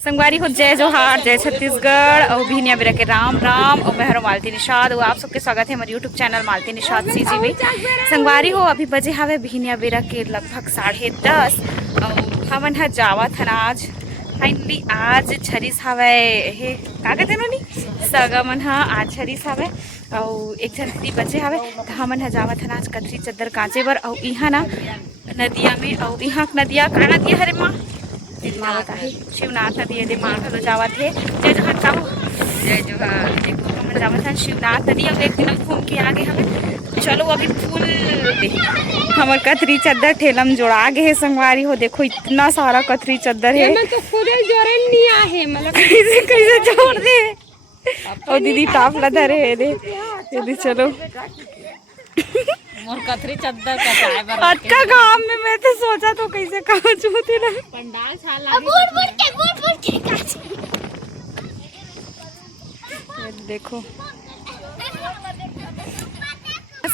संगवारी हो जय जोहार जय छत्तीसगढ़ और भिनिया बेरा के राम राम और मैं हूं मालती निषाद और आप सबके स्वागत है हमारे यूट्यूब चैनल मालती निषाद CGV। संगवारी हो अभी बजे हवे भिनिया बेरा के लगभग 10:30 और हमन ह जावत हन आज फाइनली आज छरीस हवे हे का कहते नोनी सगा मन ह आज छरीस हवे और एक झन दी बचे हवे तो हमन ह जावत हन आज कथरी चद्दर कांचे बर और इहा ना नदिया में और इहा नदिया का नदिया हरे माँ शिवनाथ नदी दिमाग हलो जावत है जय जोहार का जय जोहार देखो हम जावत है शिवनाथ नदी और एक दिन घूम के आगे हमें चलो अभी फूल हमार कथरी चद्दर ठेलम जोड़ा गे है संगवारी हो देखो इतना सारा कथरी चद्दर है तो खुद जोड़न नहीं आहे मतलब कैसे कैसे जोड़ दे और दीदी ताप लगा रहे दे दीदी चलो मोर कथरी चद्दर का चाय बर अटका गांव में मैं तो सोचा तो कैसे कहां चूते ना पंडाल छाल लागे बुट के काच देखो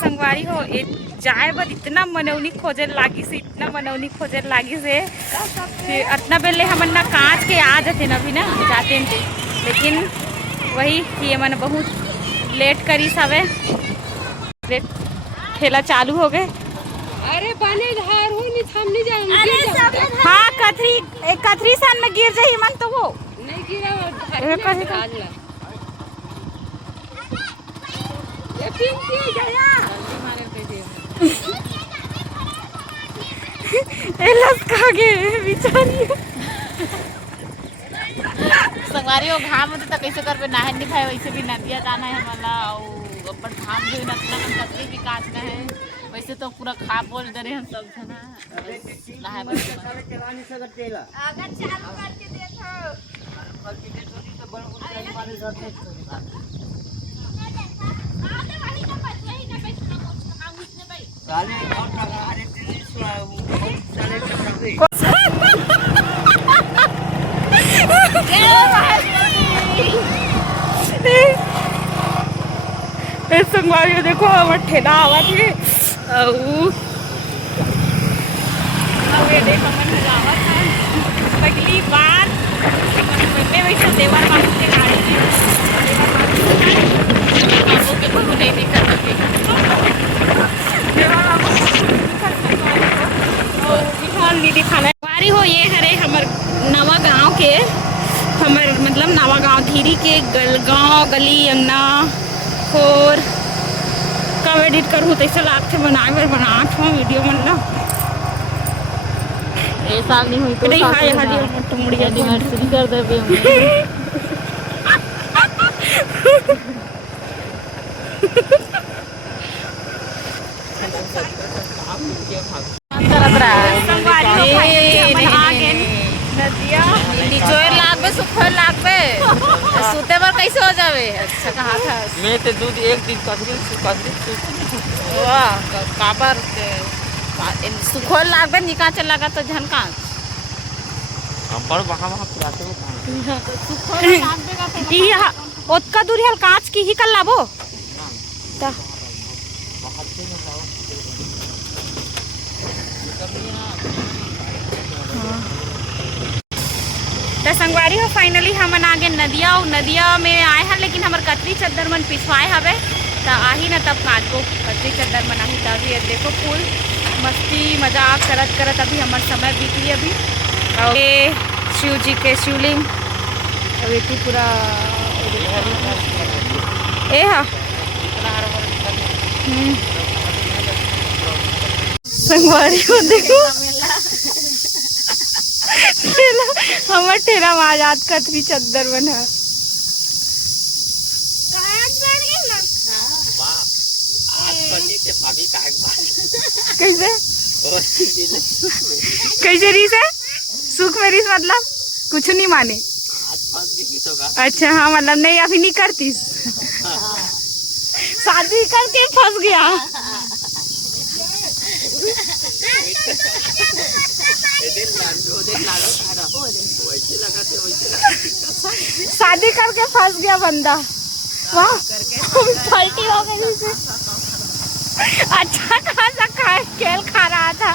संगवारी हो जाए बर इतना मनौनी खोजे लागी से इतना मनौनी खोजे लागी से इतना बेले हमन ना कांच के आ जाते ना भी ना जाते थे लेकिन वही ये मन बहुत लेट करी सवे ठेला चालू हो गए। अरे बने धार हो नहीं थामने जाऊंगी हाँ कथरी सन में गिर जाही मन तो वो नहीं गिरा धार में आज ला ये पिंकी गया जल्दी मारे कैसे एलस कागे बिचारी संगवारी हो घाम होते तो कैसे करबे नाहन नहीं भाई वैसे भी नदिया जाना है हमारा और अपन घाम जो नतना हम कतरी भी काटना है वैसे तो पूरा खा बोल दे रहे हम सब जना नहाए अगर चालू करके संगवारी देखो हमार ठेला आवा थे देखो मन जावत है पहली बार पहले वैसे देवर बाबू के गाड़ी बाबू के कुछ नहीं दिक्कत नहीं दिखाना बारी हो ये हरे हमर नवा गांव के हमर मतलब नवा गांव धीरी के गांव गली अंगना और कब एडिट करूँ तो लागते बनाए बनात हूँ वीडियो मतलब ये साल नहीं हुई तो मुड़िया एनिवर्सरी कर देबे सुखल लागबे सुते बर कैसे हो जावे अच्छा कहा था मैं ते दूध एक दिन कथरी वाह काबर सुखल लागबे निका चल लगा तो झनका हम पर वहां पुराते हो सुखल लागबे का ई ओतका दूरी हल कांच की ही कर लाबो ता तो संगवारी हो फाइनली हमन आगे नदिया और नदिया में आए हैं लेकिन हमार कतरी चद्दर मन पिछवाए हवे तो आही ना तब काट को कतरी चद्दर मन आही तभी देखो फूल मस्ती मजाक करत करत अभी हमार समय बीती अभी और ये शिव जी के शिवलिंग अभी पूरा ए हाँ संगवारी हो देखो हमार ठेला आजाद कतरी चद्दर बना कैसे कैसे रीस है सुख में रीस मतलब कुछ नहीं माने अच्छा हाँ मतलब नहीं अभी नहीं करती शादी करके फंस गया शादी करके फंस गया बंदा वाह पलटी हो गई से अच्छा खासा खेल खा रहा था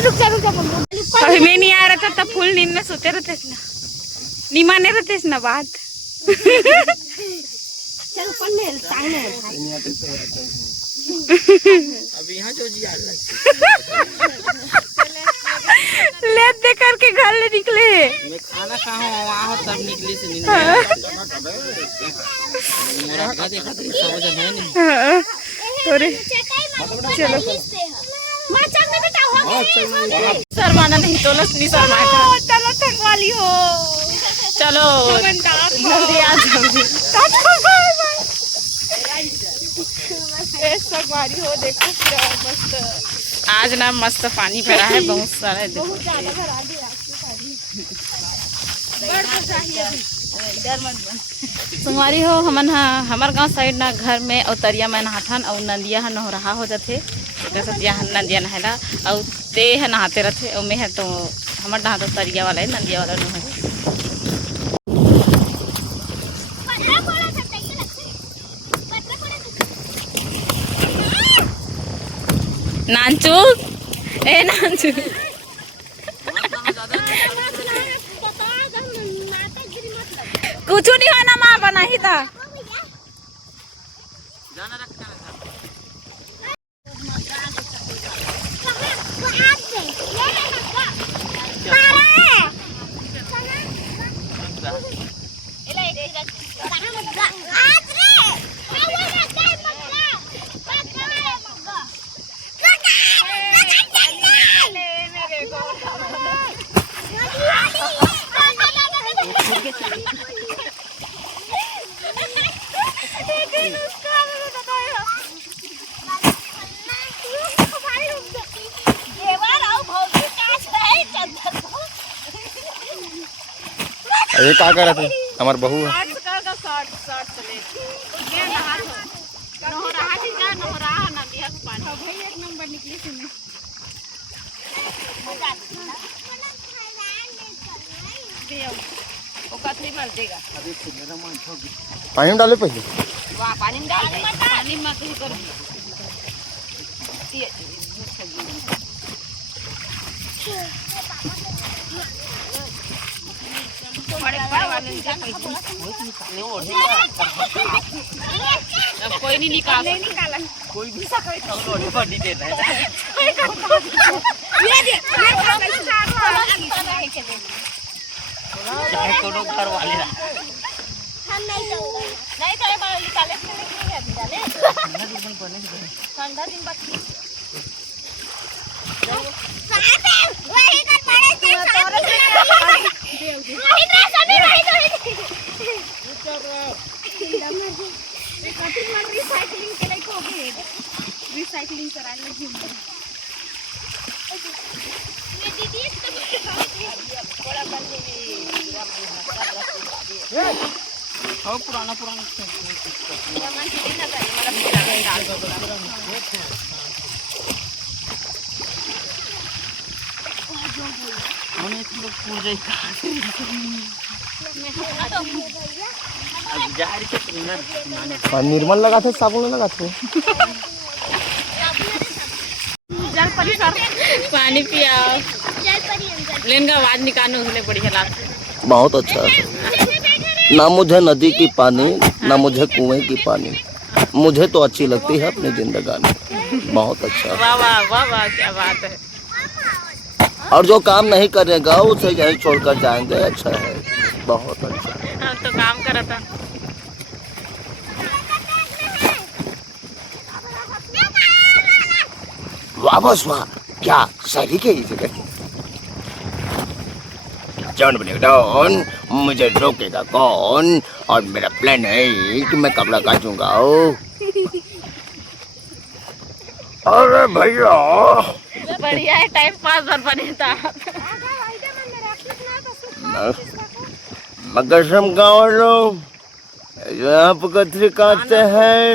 अभी मैं नहीं आ रहा था तब फुल नींद में सोते रहते ना, निमाने रहते ना बात। अभी यहाँ जो जी ले दे करके घर ले निकले। मैं खाना खा हूँ वहाँ हो तब निकली से नींद मेरा घर देखा तो समझ है नहीं। थोड़े चलो शर्माना नहीं तो नहीं शर्माएगा। चलो थक वाली हो, चलो जल्दी आ जल्दी। सवारी हो देखो मस्त। आज ना मस्त पानी भरा है बहुत सारा। संगवारी हो हमन हमार गांव साइड ना घर में अवतरिया में नहाथन और नदिया नह रहा हो जाते नदिया नहेला और ते है नहाते रहते और मैं है तो हमार नहा तो तरिया वाला है नदिया वाला नह है। नानचू ए नानचू कुछ नहीं है ना माँ बना ही था। ये का कर रहे थे हमार बहू है। पानी में डाले पहले पानी में डाल पानी में कर अब कोई नहीं निकाला कोई भी बड़ी दे रहा है चाहे कोनो घर वाले हम नहीं करे निकाले ठंडा दिन बाकी वही कर पड़े से वही ड्रेस अभी वही रिसाइकलिंग के लिए हो गए रिसाइकलिंग कराने लगी ये दीदी थोड़ा कर और पुराना निर्मल लगा थे साबुन लगा थे। पानी पिया लेन का आवाज निकालने उसने बढ़िया लागती। बहुत अच्छा है। ना मुझे नदी की पानी ना मुझे कुएं की पानी, मुझे तो अच्छी लगती है अपनी जिंदगानी। बहुत अच्छा। वाह वाह वाह वाह क्या बात है। और जो काम नहीं करेगा उसे यहीं छोड़कर जाएंगे। अच्छा है, बहुत अच्छा। हम तो काम करा था। वाह बस वाह, क्या सही के ही जगह। जॉन बनेगा डॉन, मुझे रोकेगा कौन। और मेरा प्लान है कि मैं कपड़ा काटूंगा। अरे भैया बढ़िया है, टाइम पास भर बने था। मकसम गाँव लोग यहाँ पर कतरी काटते हैं।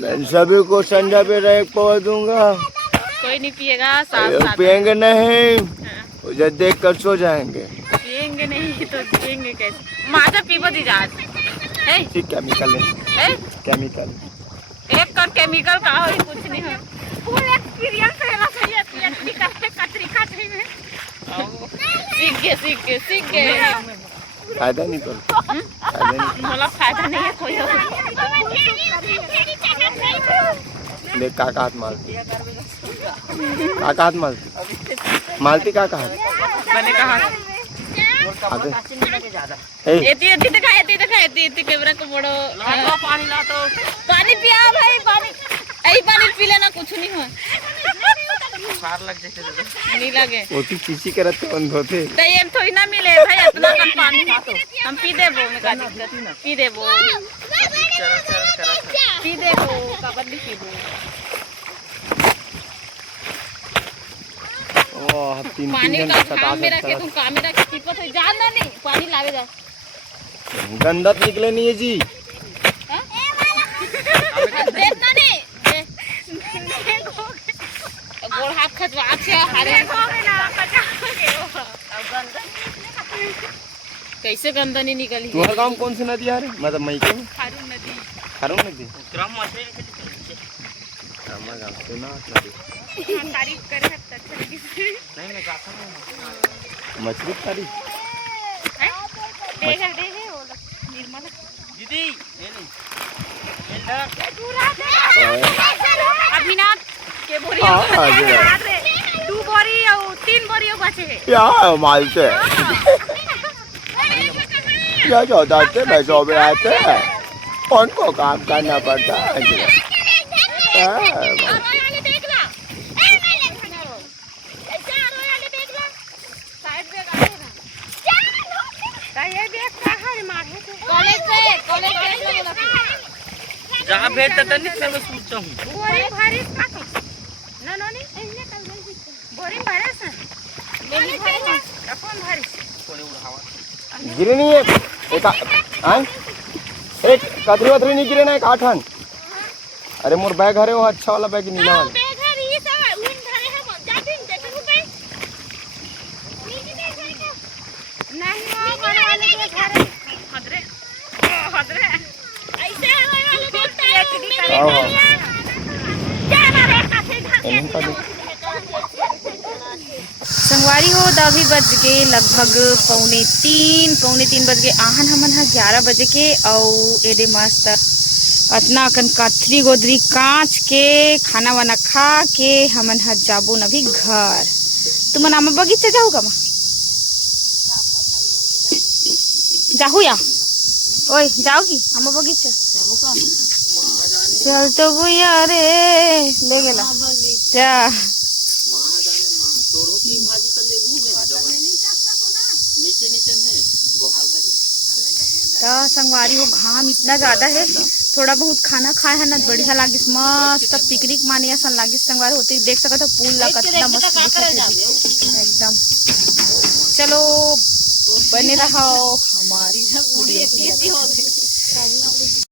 मैं सभी को संडे पे रैक पवा दूंगा। कोई नहीं पिएगा, साथ साथ पियेंगे नहीं, मुझे देख कर सो जाएंगे। पिएंगे नहीं तो पिएंगे कैसे? माजा पीबो दीजाज है ठीक केमिकल है, केमिकल एक कर केमिकल का हो कुछ नहीं है। फुल एक्सपीरियंस है ना, सही है। सीख गए फायदा नहीं तो फायदा नहीं। मला फायदा नहीं है कोई देख काका हाथ मालती, काका हाथ मालती, मालती काका हाथ मैंने कहा आगे एती कैमरा को मोड़ो पानी ला तो पानी पिया भाई पानी ऐ पानी पी लेना कुछ नहीं हुआ बुखार लग जैसे नहीं लगे ओती चीची करत तो बंद होते तो ये थोड़ी ना मिले भाई इतना कम पानी हम पी देबो में का दिक्कत पी देबो पी देबो काबर नहीं पीबो ओह तीन पानी जन का सता काम में रखे तुम कामेरा के टिपत है जाना नहीं पानी लावे जा गंदत निकले नहीं है जी। देखना नहीं गोड़ हाथ खचवा से हारे कैसे गंदा नहीं निकली तुम्हारा गांव कौन सी नदी है रे? मतलब मईके में खारून नदी खारून नदी क्रम मछली हमारा गांव से ना नदी तारीफ कर सकता नहीं मैं जाता हूं मछली तारी देख देखे वो निर्मल दीदी नहीं अभिनाथ के बोरी हाँ, जी। 2 बोरी और 3 बोरी बचे है क्या मालते क्या चौधाते भैंसों में आते हैं उनको काम करना पड़ता है जी। जहाँ भेट तक नहीं मैं सोचता हूँ बोरी भरिस का न न नहीं इन्ने कल गई बोरी भरिस लेनी भरिस कौन भरिस गिरे नहीं है एक कदरी वदरी नहीं गिरे ना एक आठन। अरे मोर बैग हरे वो अच्छा वाला बैग नीला वाला संगवारी हो अभी बज गए लगभग पौने तीन बज गए आहन हमन हा 11 बजे के और एदे मस्त अतना अकन कथरी गोदरी कांच के खाना वाना खा के हमन हा जाबो न भी घर। तुमन आमा बगीचा जाऊ का मां जाहू या ओए जाओगी आमा बगीचा जाबो का चल तो बुया रे ले गेला जा तो संगवारी हो घाम इतना ज्यादा है थोड़ा बहुत खाना खाए है ना बढ़िया लागिस मस्त पिकनिक माने ऐसा लागिस संगवारी होते देख सकत हो पुल ला कितना मस्त एकदम। चलो बने रहो हमारी वीडियो।